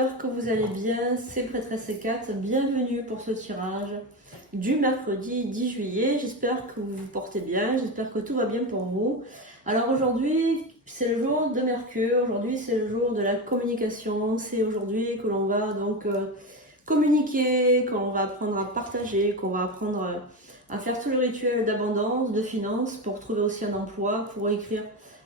j'espère que vous allez bien, c'est Prêtresse C4, bienvenue pour ce tirage du mercredi 10 juillet, j'espère que vous vous portez bien, j'espère que tout va bien pour vous. Alors aujourd'hui, c'est le jour de Mercure, aujourd'hui c'est le jour de la communication, c'est aujourd'hui que l'on va donc communiquer, qu'on va apprendre à partager, qu'on va apprendre à faire tout le rituel d'abondance, de finances, pour trouver aussi un emploi, pour écrire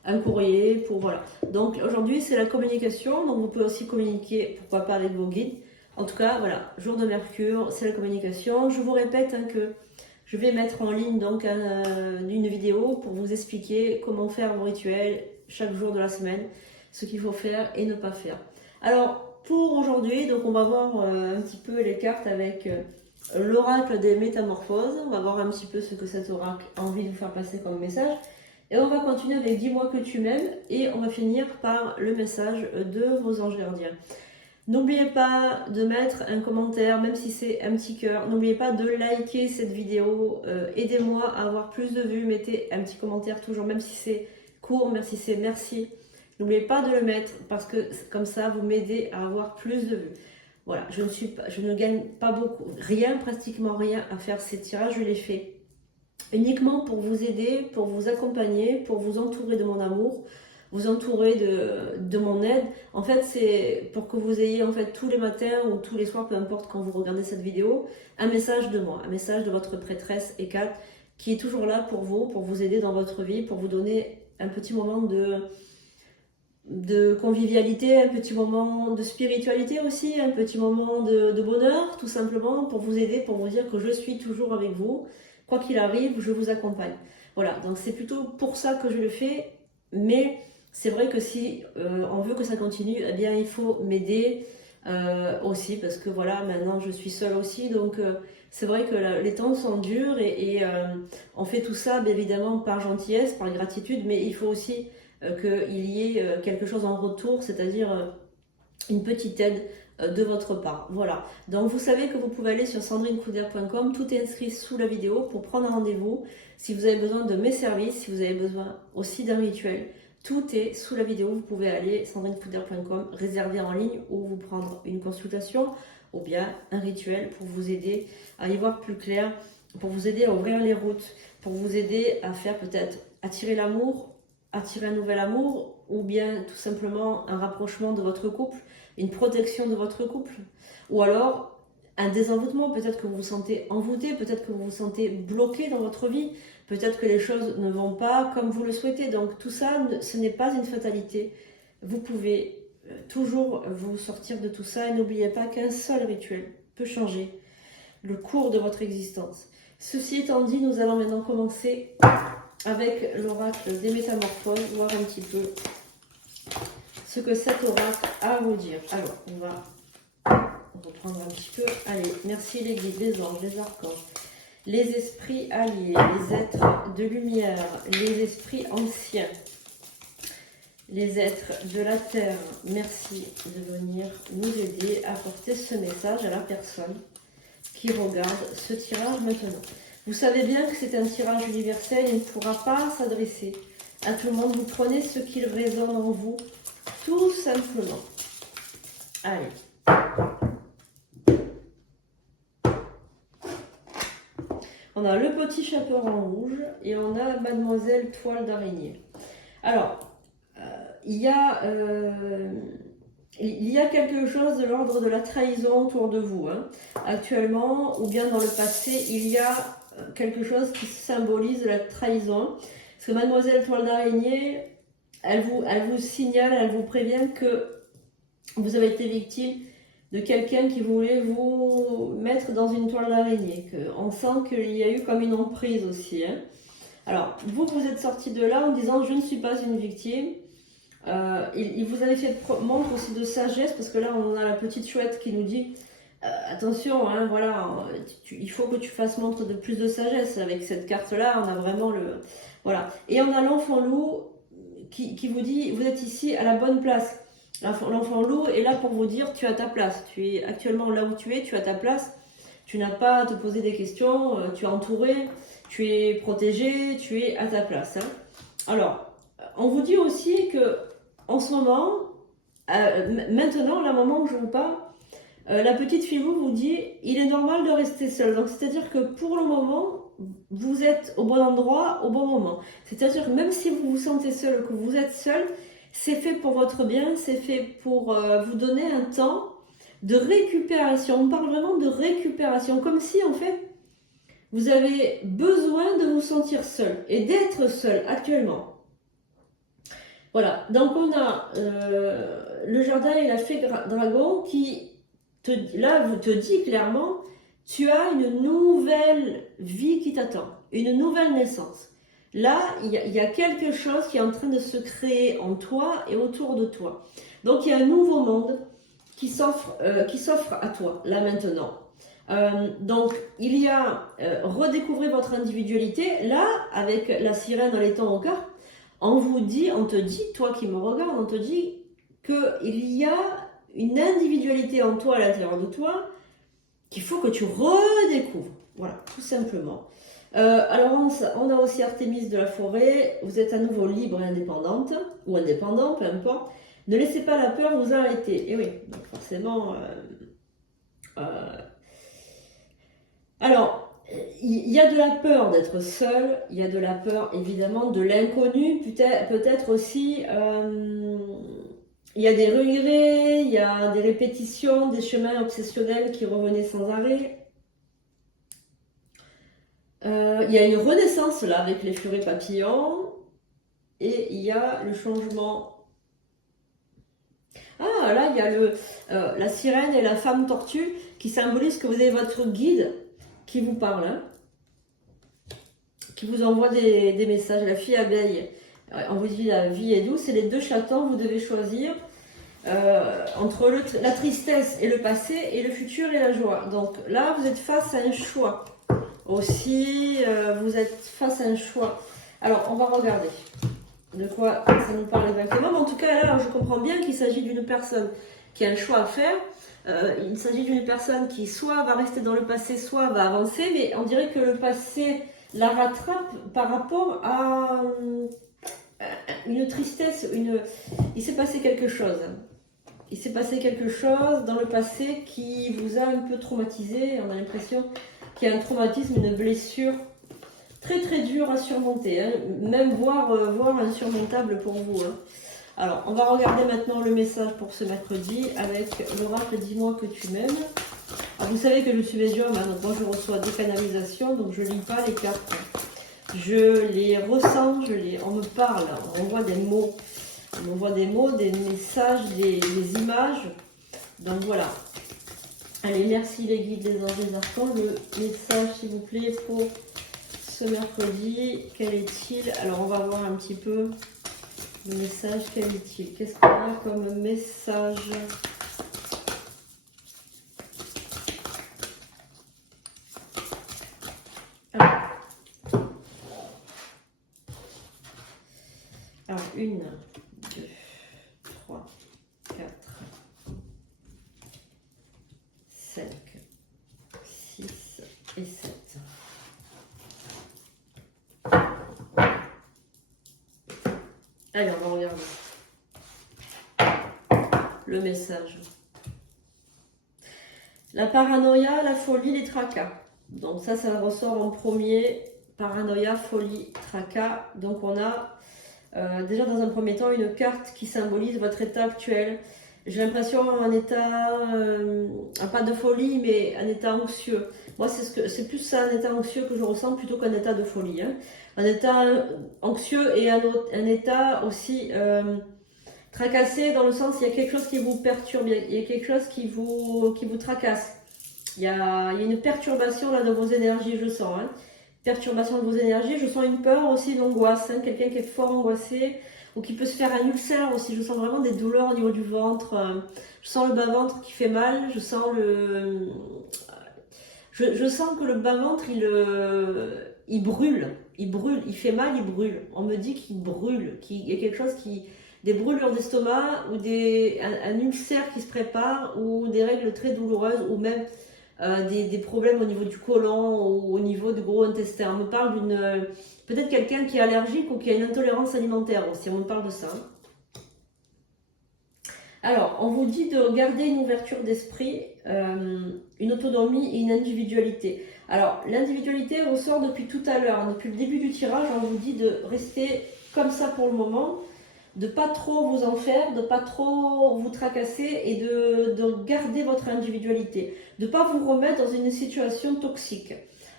un courrier, pour voilà. Donc aujourd'hui c'est la communication, donc vous pouvez aussi communiquer, pourquoi pas avec vos guides. En tout cas, voilà, jour de Mercure, c'est la communication. Je vous répète que je vais mettre en ligne donc une vidéo pour vous expliquer comment faire vos rituels chaque jour de la semaine, ce qu'il faut faire et ne pas faire. Alors pour aujourd'hui, donc on va voir un petit peu les cartes avec l'oracle des métamorphoses. On va voir un petit peu ce que cet oracle a envie de vous faire passer comme message. Et on va continuer avec dis-moi que tu m'aimes et on va finir par le message de vos anges gardiens. N'oubliez pas de mettre un commentaire, même si c'est un petit cœur. N'oubliez pas de liker cette vidéo. Aidez-moi à avoir plus de vues. Mettez un petit commentaire toujours, même si c'est court, même si c'est merci. N'oubliez pas de le mettre parce que comme ça, vous m'aidez à avoir plus de vues. Voilà, je ne gagne pas beaucoup, rien, pratiquement rien à faire ces tirages. Je les fais uniquement pour vous aider, pour vous accompagner, pour vous entourer de mon amour, vous entourer de mon aide. En fait, c'est pour que vous ayez en fait tous les matins ou tous les soirs, peu importe quand vous regardez cette vidéo, un message de moi, un message de votre prêtresse E4 qui est toujours là pour vous aider dans votre vie, pour vous donner un petit moment de convivialité, un petit moment de spiritualité aussi, un petit moment de bonheur, tout simplement, pour vous aider, pour vous dire que je suis toujours avec vous. Quoi qu'il arrive, je vous accompagne. Voilà, donc c'est plutôt pour ça que je le fais, mais c'est vrai que si on veut que ça continue, eh bien il faut m'aider aussi, parce que voilà, maintenant je suis seule aussi, donc c'est vrai que les temps sont durs et on fait tout ça, bien évidemment, par gentillesse, par gratitude, mais il faut aussi qu'il y ait quelque chose en retour, c'est-à-dire une petite aide de votre part. Voilà, donc vous savez que vous pouvez aller sur sandrinecoudert.com, tout est inscrit sous la vidéo pour prendre un rendez-vous. Si vous avez besoin de mes services, si vous avez besoin aussi d'un rituel, tout est sous la vidéo. Vous pouvez aller sandrinecoudert.com, réserver en ligne ou vous prendre une consultation ou bien un rituel pour vous aider à y voir plus clair, pour vous aider à ouvrir les routes, pour vous aider à faire peut-être attirer l'amour, attirer un nouvel amour ou bien tout simplement un rapprochement de votre couple, une protection de votre couple, ou alors un désenvoûtement, peut-être que vous vous sentez envoûté, peut-être que vous vous sentez bloqué dans votre vie, peut-être que les choses ne vont pas comme vous le souhaitez. Donc tout ça, ce n'est pas une fatalité. Vous pouvez toujours vous sortir de tout ça et n'oubliez pas qu'un seul rituel peut changer le cours de votre existence. Ceci étant dit, nous allons maintenant commencer avec l'oracle des métamorphoses, voir un petit peu ce que cet oracle a à vous dire. Alors, on va reprendre un petit peu. Allez, merci les guides, les anges, les archanges, les esprits alliés, les êtres de lumière, les esprits anciens, les êtres de la terre. Merci de venir nous aider à porter ce message à la personne qui regarde ce tirage maintenant. Vous savez bien que c'est un tirage universel, il ne pourra pas s'adresser à tout le monde. Vous prenez ce qui résonne en vous, tout simplement. Allez. On a le petit chaperon rouge et on a mademoiselle toile d'araignée. Alors, il y a quelque chose de l'ordre de la trahison autour de vous. Actuellement, ou bien dans le passé, il y a quelque chose qui symbolise la trahison. Parce que mademoiselle toile d'araignée, elle vous signale, elle vous prévient que vous avez été victime de quelqu'un qui voulait vous mettre dans une toile d'araignée. On sent qu'il y a eu comme une emprise aussi. Alors, vous êtes sorti de là en disant « je ne suis pas une victime ». Il vous avait fait montre aussi de sagesse, parce que là on a la petite chouette qui nous dit attention, voilà, il faut que tu fasses montre de plus de sagesse. Avec cette carte là, on a vraiment le... Voilà. Et on a l'enfant loup qui vous dit vous êtes ici à la bonne place. L'enfant loup est là pour vous dire tu as ta place. Tu es actuellement là où tu es, tu as ta place. Tu n'as pas à te poser des questions, tu es entouré, tu es protégé, tu es à ta place. Alors, on vous dit aussi que en ce moment, maintenant, là, au moment où je vous parle, la petite fille vous dit, il est normal de rester seul. Donc, c'est-à-dire que pour le moment, vous êtes au bon endroit, au bon moment. C'est-à-dire que même si vous vous sentez seul, que vous êtes seul, c'est fait pour votre bien, c'est fait pour vous donner un temps de récupération. On parle vraiment de récupération, comme si en fait, vous avez besoin de vous sentir seul et d'être seul actuellement. Voilà, donc on a le jardin et la fée dragon qui, là, vous te dit clairement, tu as une nouvelle vie qui t'attend, une nouvelle naissance. Là, il y a quelque chose qui est en train de se créer en toi et autour de toi. Donc, il y a un nouveau monde qui s'offre à toi, là maintenant. Donc, il y a redécouvrir votre individualité. Là, avec la sirène en l'étang au cœur, on te dit, toi qui me regardes, on te dit qu'il y a une individualité en toi, à l'intérieur de toi, qu'il faut que tu redécouvres. Voilà, tout simplement. Alors, on a aussi Artémis de la forêt. Vous êtes à nouveau libre et indépendante, ou indépendant, peu importe. Ne laissez pas la peur vous arrêter. Et oui, donc forcément... alors, il y a de la peur d'être seul, il y a de la peur évidemment de l'inconnu, peut-être aussi, il y a des regrets, il y a des répétitions, des chemins obsessionnels qui revenaient sans arrêt. Il y a une renaissance là avec les furets papillons et il y a le changement. Ah là, il y a la sirène et la femme tortue qui symbolisent que vous avez votre guide qui vous parle, hein, qui vous envoie des messages. La fille abeille, on vous dit la vie est douce, et les deux chatons, vous devez choisir entre la tristesse et le passé, et le futur et la joie. Donc là, vous êtes face à un choix. Aussi, vous êtes face à un choix. Alors, on va regarder de quoi ça nous parle exactement. Mais en tout cas, là, je comprends bien qu'il s'agit d'une personne qui a un choix à faire. Il s'agit d'une personne qui soit va rester dans le passé, soit va avancer, mais on dirait que le passé la rattrape par rapport à une tristesse, il s'est passé quelque chose. Il s'est passé quelque chose dans le passé qui vous a un peu traumatisé. On a l'impression qu'il y a un traumatisme, une blessure très très dure à surmonter, hein, même voire insurmontable pour vous. Hein. Alors, on va regarder maintenant le message pour ce mercredi avec l'oracle Dis-moi que tu m'aimes. Alors, vous savez que je suis médium, hein, donc moi je reçois des canalisations, donc je ne lis pas les cartes. Je les ressens, on me parle, on m'envoie des mots. On m'envoie des mots, des messages, des images. Donc voilà. Allez, merci les guides, les anges, les archanges. Le message, s'il vous plaît, pour ce mercredi. Quel est-il? Alors, on va voir un petit peu le message. Quel est-il? Qu'est-ce qu'on a comme message? Alors, 1, 2, 3, 4, 5, 6 et 7. Allez, on va regarder le message. La paranoïa, la folie, les tracas. Donc ça ressort en premier. Paranoïa, folie, tracas. Donc on a déjà dans un premier temps une carte qui symbolise votre état actuel. J'ai l'impression un état, pas de folie, mais un état anxieux. Moi, c'est plus ça, un état anxieux que je ressens plutôt qu'un état de folie. Hein. Un état anxieux et un état aussi tracassé dans le sens il y a quelque chose qui vous perturbe, il y a quelque chose qui vous tracasse. Il y a une perturbation là de vos énergies, je sens. Hein. Perturbation de vos énergies, je sens une peur aussi, une angoisse. Hein. Quelqu'un qui est fort angoissé ou qui peut se faire un ulcère aussi. Je sens vraiment des douleurs au niveau du ventre. Je sens le bas-ventre qui fait mal. Je sens je sens que le bas-ventre, il brûle. Il brûle. Il fait mal, il brûle. On me dit qu'il brûle. Qu'il y a quelque chose des brûlures d'estomac ou un ulcère qui se prépare ou des règles très douloureuses ou même des problèmes au niveau du côlon ou au niveau du gros intestin. On me parle peut-être quelqu'un qui est allergique ou qui a une intolérance alimentaire aussi. On me parle de ça. Alors, on vous dit de garder une ouverture d'esprit, une autonomie et une individualité. Alors, l'individualité ressort depuis tout à l'heure, depuis le début du tirage, on vous dit de rester comme ça pour le moment, de pas trop vous en faire, de pas trop vous tracasser et de garder votre individualité, de pas vous remettre dans une situation toxique.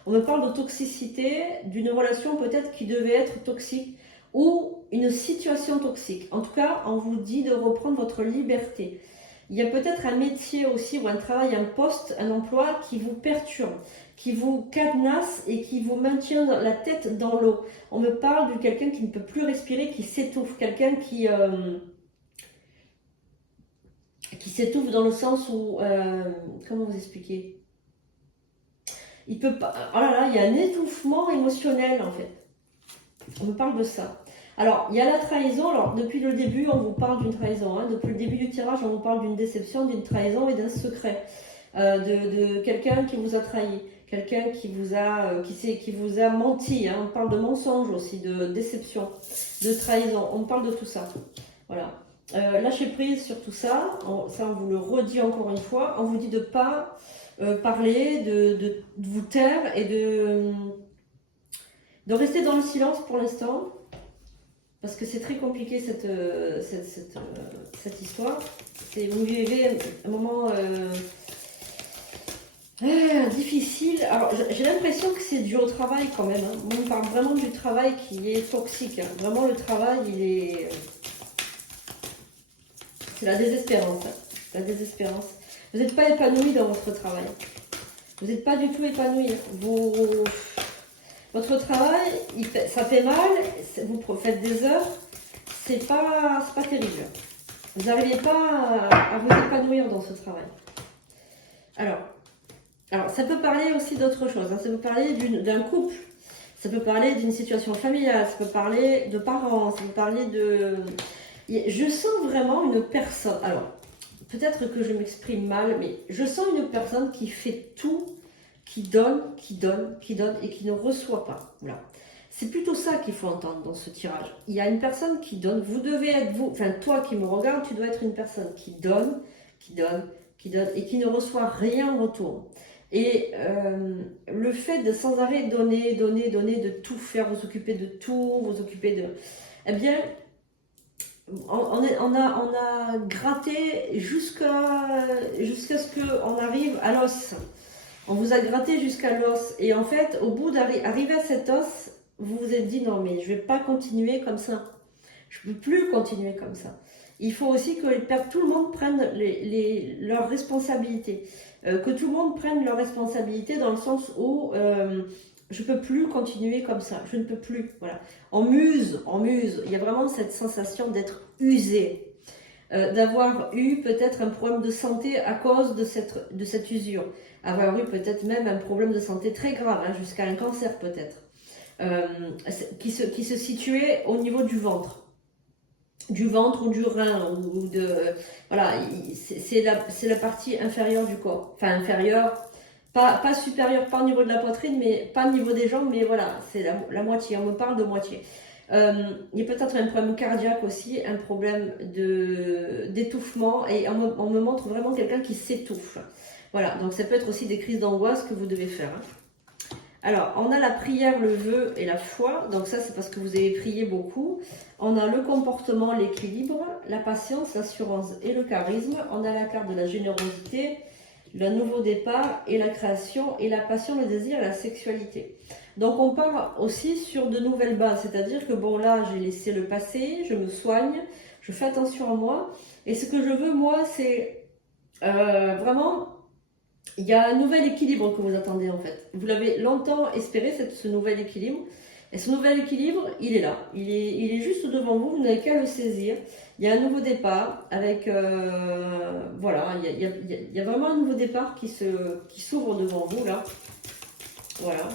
On me parle de toxicité, d'une relation peut-être qui devait être toxique ou une situation toxique. En tout cas, on vous dit de reprendre votre liberté. Il y a peut-être un métier aussi ou un travail, un poste, un emploi qui vous perturbe, qui vous cadenasse et qui vous maintient la tête dans l'eau. On me parle de quelqu'un qui ne peut plus respirer, qui s'étouffe, quelqu'un qui s'étouffe dans le sens où, comment vous expliquer? Il peut pas, oh là là, il y a un étouffement émotionnel en fait. On me parle de ça. Alors, il y a la trahison. Alors, depuis le début, on vous parle d'une trahison. Hein. Depuis le début du tirage, on vous parle d'une déception, d'une trahison et d'un secret. De quelqu'un qui vous a trahi, quelqu'un qui vous a menti. Hein. On parle de mensonge aussi, de déception, de trahison. On parle de tout ça. Voilà. Lâchez prise sur tout ça. Ça, on vous le redit encore une fois. On vous dit de ne pas parler, de vous taire et de rester dans le silence pour l'instant. Parce que c'est très compliqué cette histoire. Vous vivez un moment difficile. Alors j'ai l'impression que c'est dû au travail quand même. Hein. On parle vraiment du travail qui est toxique. Hein. Vraiment le travail, c'est la désespérance. Hein. La désespérance. Vous n'êtes pas épanoui dans votre travail. Vous n'êtes pas du tout épanoui. Votre travail, ça fait mal, vous faites des heures, c'est pas terrible. Vous n'arrivez pas à vous épanouir dans ce travail. Alors ça peut parler aussi d'autre chose. Hein. Ça peut parler d'un couple, ça peut parler d'une situation familiale, ça peut parler de parents, ça peut parler de... Je sens vraiment une personne, alors peut-être que je m'exprime mal, mais je sens une personne qui fait tout, qui donne et qui ne reçoit pas. Voilà. C'est plutôt ça qu'il faut entendre dans ce tirage. Il y a une personne qui donne, vous devez être vous, enfin toi qui me regardes, tu dois être une personne qui donne et qui ne reçoit rien en retour. Et le fait de sans arrêt donner, de tout faire, vous occuper de tout, vous occuper de... Eh bien, on a gratté jusqu'à ce qu'on arrive à l'os. On vous a gratté jusqu'à l'os. Et en fait, au bout d'arriver à cet os, vous vous êtes dit non mais je ne vais pas continuer comme ça. Je ne peux plus continuer comme ça. Il faut aussi que tout le monde prenne leurs responsabilités. Que tout le monde prenne leurs responsabilités dans le sens où je ne peux plus continuer comme ça. Je ne peux plus. Voilà. On muse. Il y a vraiment cette sensation d'être usé. D'avoir eu peut-être un problème de santé à cause de cette usure. Avoir eu peut-être même un problème de santé très grave, hein, jusqu'à un cancer peut-être. Qui se situait au niveau du ventre ou du rein voilà, c'est la partie inférieure du corps, enfin inférieure, pas supérieure, pas au niveau de la poitrine, mais pas au niveau des jambes, mais voilà, c'est la moitié, on me parle de moitié. Il y a peut-être un problème cardiaque aussi, un problème d'étouffement, et on me montre vraiment quelqu'un qui s'étouffe. Voilà, donc ça peut être aussi des crises d'angoisse que vous devez faire. Hein. Alors, on a la prière, le vœu et la foi. Donc ça, c'est parce que vous avez prié beaucoup. On a le comportement, l'équilibre, la patience, l'assurance et le charisme. On a la carte de la générosité, le nouveau départ et la création et la passion, le désir et la sexualité. Donc on part aussi sur de nouvelles bases. C'est-à-dire que bon là, j'ai laissé le passé, je me soigne, je fais attention à moi. Et ce que je veux, moi, c'est vraiment... Il y a un nouvel équilibre que vous attendez en fait. Vous l'avez longtemps espéré, ce nouvel équilibre. Et ce nouvel équilibre, il est là. Il est juste devant vous, vous n'avez qu'à le saisir. Il y a un nouveau départ avec... voilà, il y a vraiment un nouveau départ qui s'ouvre devant vous là. Voilà.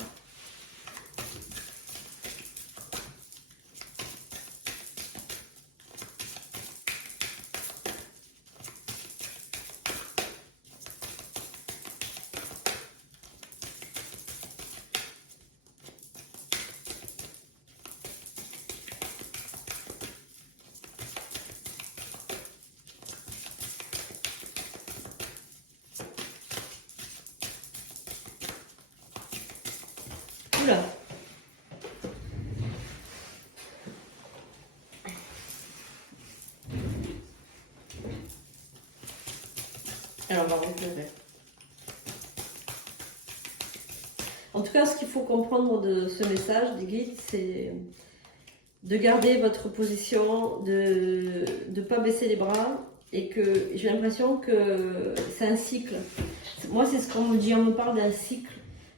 Alors, on va repérer. En tout cas, ce qu'il faut comprendre de ce message des guides, c'est de garder votre position, de ne pas baisser les bras, et que j'ai l'impression que c'est un cycle. Moi, c'est ce qu'on me dit, on me parle d'un cycle,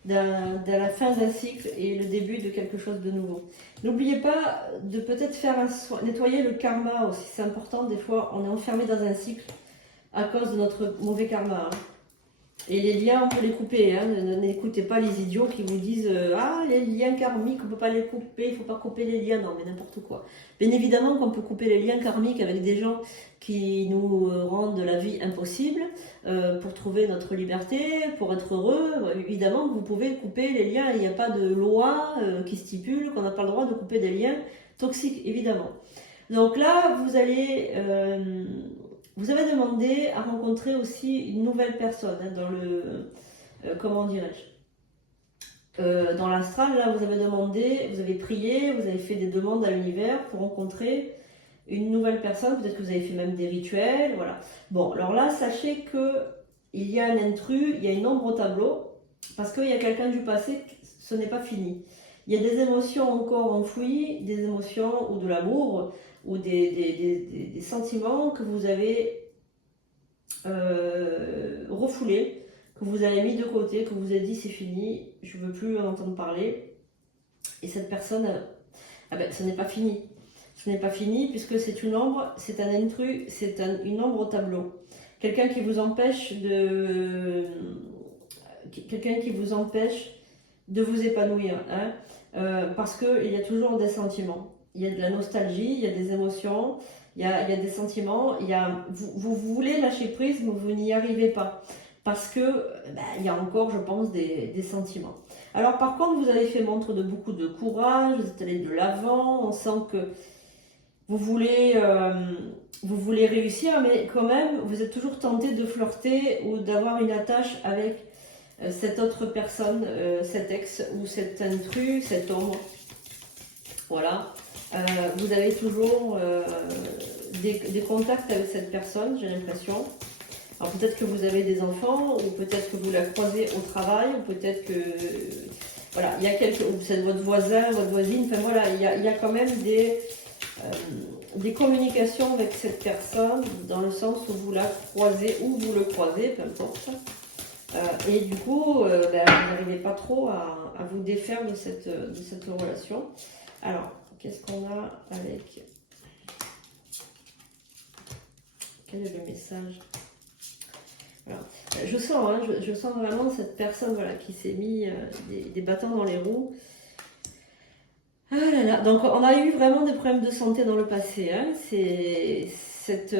de la fin d'un cycle et le début de quelque chose de nouveau. N'oubliez pas de peut-être faire nettoyer le karma aussi, c'est important. Des fois, on est enfermé dans un cycle à cause de notre mauvais karma. Hein. Et les liens, on peut les couper. Hein. N'écoutez pas les idiots qui vous disent ah, les liens karmiques, on ne peut pas les couper, il ne faut pas couper les liens. Non, mais n'importe quoi. Bien évidemment qu'on peut couper les liens karmiques avec des gens qui nous rendent la vie impossible pour trouver notre liberté, pour être heureux. Évidemment que vous pouvez couper les liens. Il n'y a pas de loi qui stipule qu'on n'a pas le droit de couper des liens toxiques, évidemment. Donc là, vous allez... vous avez demandé à rencontrer aussi une nouvelle personne hein, dans le... comment dirais-je dans l'astral, là, vous avez demandé, vous avez prié, vous avez fait des demandes à l'univers pour rencontrer une nouvelle personne. Peut-être que vous avez fait même des rituels, voilà. Bon, alors là, sachez que il y a un intrus, il y a une ombre au tableau, parce qu'il y a quelqu'un du passé, ce n'est pas fini. Il y a des émotions encore enfouies, des émotions ou de l'amour, ou des sentiments que vous avez refoulés, que vous avez mis de côté, que vous avez dit c'est fini, je ne veux plus en entendre parler. Et cette personne, ah ben, ce n'est pas fini. Ce n'est pas fini puisque c'est une ombre, c'est un intrus, c'est une ombre au tableau. Quelqu'un qui vous empêche de... Quelqu'un qui vous empêche de vous épanouir. Hein, parce qu'il y a toujours des sentiments. Il y a de la nostalgie, il y a des émotions, il y a des sentiments. Vous voulez lâcher prise, mais vous n'y arrivez pas. Parce que il y a encore, je pense, des sentiments. Alors par contre, vous avez fait montre de beaucoup de courage, vous êtes allé de l'avant, on sent que vous voulez réussir, mais quand même, vous êtes toujours tenté de flirter ou d'avoir une attache avec cette autre personne, cet ex ou cet intrus, cette ombre. Voilà. Vous avez toujours des contacts avec cette personne, j'ai l'impression. Alors peut-être que vous avez des enfants, ou peut-être que vous la croisez au travail, ou peut-être que... Voilà, il y a ou c'est votre voisin, votre voisine, enfin voilà, il y a quand même des communications avec cette personne, dans le sens où vous la croisez, ou vous le croisez, peu importe. Et du coup, vous n'arrivez pas trop à vous défaire de cette relation. Alors, qu'est-ce qu'on a avec... Quel est le message? Voilà. Je sens, hein, je sens vraiment cette personne voilà, qui s'est mis des bâtons dans les roues. Ah là là. Donc on a eu vraiment des problèmes de santé dans le passé. Hein. C'est cette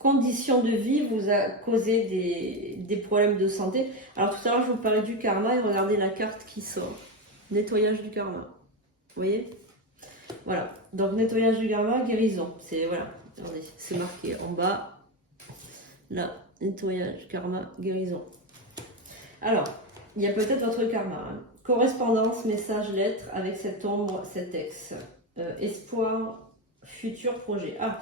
condition de vie vous a causé des problèmes de santé. Alors tout à l'heure je vous parlais du karma et regardez la carte qui sort. Nettoyage du karma. Vous voyez? Voilà. Donc nettoyage du karma, guérison. C'est voilà. Attendez, c'est marqué en bas. Là, nettoyage, karma, guérison. Alors, il y a peut-être votre karma. Hein. Correspondance, message, lettre avec cette ombre, cet ex. Espoir, futur projet. Ah,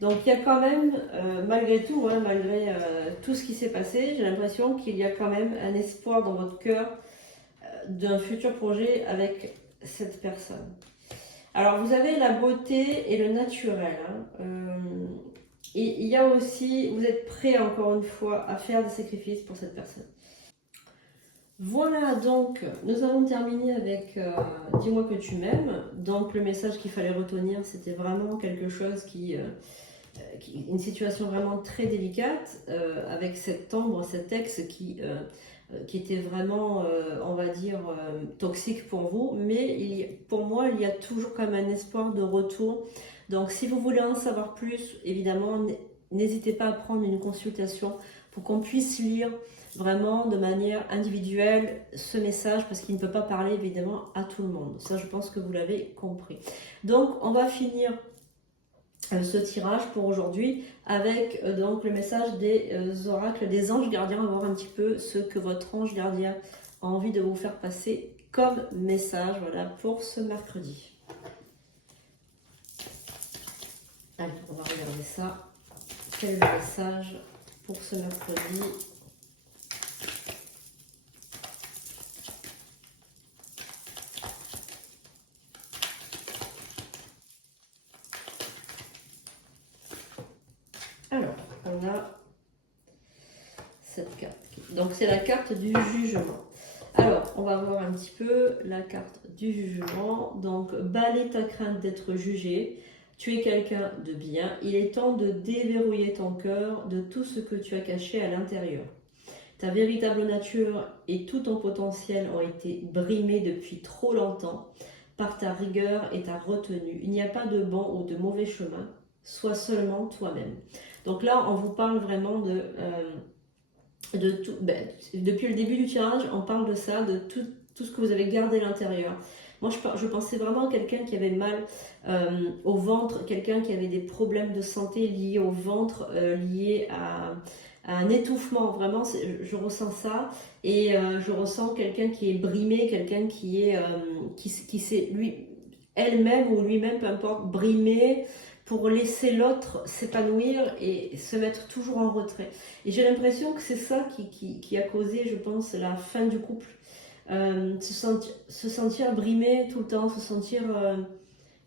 donc il y a quand même, malgré tout, hein, malgré tout ce qui s'est passé, j'ai l'impression qu'il y a quand même un espoir dans votre cœur d'un futur projet avec cette personne. Alors, vous avez la beauté et le naturel. Hein. Et il y a aussi, vous êtes prêt encore une fois à faire des sacrifices pour cette personne. Voilà, donc nous avons terminé avec dis-moi que tu m'aimes. Donc le message qu'il fallait retenir, c'était vraiment quelque chose une situation vraiment très délicate avec cette ombre, cet ex qui était vraiment, on va dire, toxique pour vous. Mais pour moi, il y a toujours quand même un espoir de retour. Donc si vous voulez en savoir plus, évidemment, n'hésitez pas à prendre une consultation pour qu'on puisse lire vraiment de manière individuelle ce message, parce qu'il ne peut pas parler évidemment à tout le monde. Ça, je pense que vous l'avez compris. Donc, on va finir ce tirage pour aujourd'hui avec donc le message des oracles, des anges gardiens. On va voir un petit peu ce que votre ange gardien a envie de vous faire passer comme message, voilà, pour ce mercredi. Allez, on va regarder ça. quel est le message pour ce mercredi? Alors, on a cette carte. Donc, c'est la carte du jugement. Alors, on va voir un petit peu la carte du jugement. Donc, balaie ta crainte d'être jugé. Tu es quelqu'un de bien. Il est temps de déverrouiller ton cœur de tout ce que tu as caché à l'intérieur. Ta véritable nature et tout ton potentiel ont été brimés depuis trop longtemps par ta rigueur et ta retenue. Il n'y a pas de bon ou de mauvais chemin. Sois seulement toi-même. Donc là, on vous parle vraiment de tout. Depuis le début du tirage, on parle de ça, de tout ce que vous avez gardé à l'intérieur. Moi, je pensais vraiment à quelqu'un qui avait mal au ventre, quelqu'un qui avait des problèmes de santé liés au ventre, liés à un étouffement. Vraiment, je ressens ça. Et je ressens quelqu'un qui est brimé, quelqu'un qui s'est elle-même ou lui-même, peu importe, brimé pour laisser l'autre s'épanouir et se mettre toujours en retrait. Et j'ai l'impression que c'est ça qui a causé, je pense, la fin du couple. Se sentir brimé tout le temps, se sentir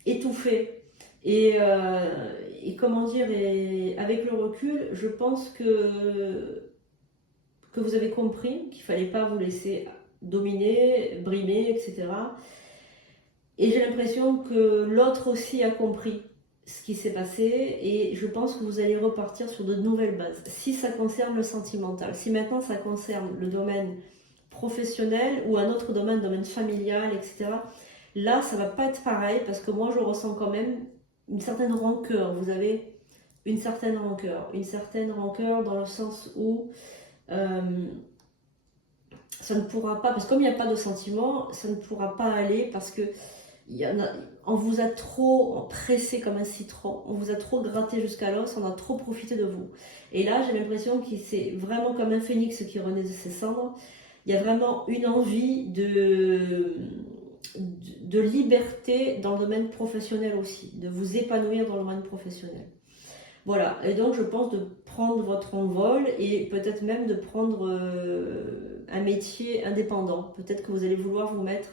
étouffé. Et comment dire, et avec le recul, je pense que vous avez compris qu'il ne fallait pas vous laisser dominer, brimer, etc. Et j'ai l'impression que l'autre aussi a compris ce qui s'est passé et je pense que vous allez repartir sur de nouvelles bases. Si ça concerne le sentimental, si maintenant ça concerne le domaine professionnel ou un autre domaine familial, etc. Là, ça va pas être pareil parce que moi, je ressens quand même une certaine rancœur. Vous avez une certaine rancœur dans le sens où ça ne pourra pas, parce que comme il n'y a pas de sentiment, ça ne pourra pas aller parce que on vous a trop pressé comme un citron, on vous a trop gratté jusqu'à l'os, on a trop profité de vous. Et là, j'ai l'impression que c'est vraiment comme un phénix qui renaît de ses cendres. Il y a vraiment une envie de liberté dans le domaine professionnel aussi, de vous épanouir dans le domaine professionnel. Voilà, et donc je pense de prendre votre envol et peut-être même de prendre un métier indépendant. Peut-être que vous allez vouloir vous mettre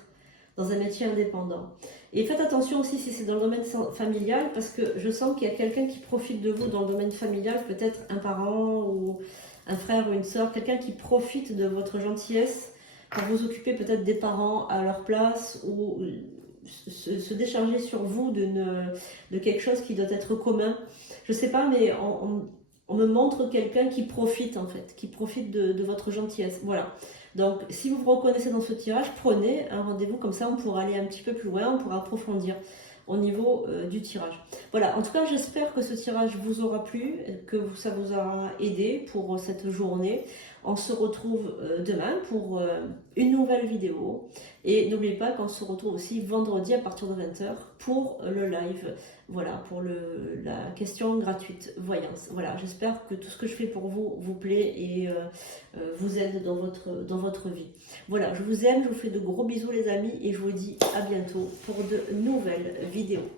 dans un métier indépendant. Et faites attention aussi si c'est dans le domaine familial, parce que je sens qu'il y a quelqu'un qui profite de vous dans le domaine familial, peut-être un parent ou un frère ou une soeur, quelqu'un qui profite de votre gentillesse pour vous occuper peut-être des parents à leur place ou se décharger sur vous de quelque chose qui doit être commun. Je sais pas, mais on me montre quelqu'un qui profite en fait, qui profite de votre gentillesse. Voilà. Donc, si vous vous reconnaissez dans ce tirage, prenez un rendez-vous, comme ça on pourra aller un petit peu plus loin, on pourra approfondir au niveau du tirage. Voilà, en tout cas, j'espère que ce tirage vous aura plu, que ça vous aura aidé pour cette journée. On se retrouve demain pour une nouvelle vidéo. Et n'oubliez pas qu'on se retrouve aussi vendredi à partir de 20h pour le live. Voilà, pour la question gratuite voyance. Voilà, j'espère que tout ce que je fais pour vous vous plaît et vous aide dans votre vie. Voilà, je vous aime, je vous fais de gros bisous les amis et je vous dis à bientôt pour de nouvelles vidéos.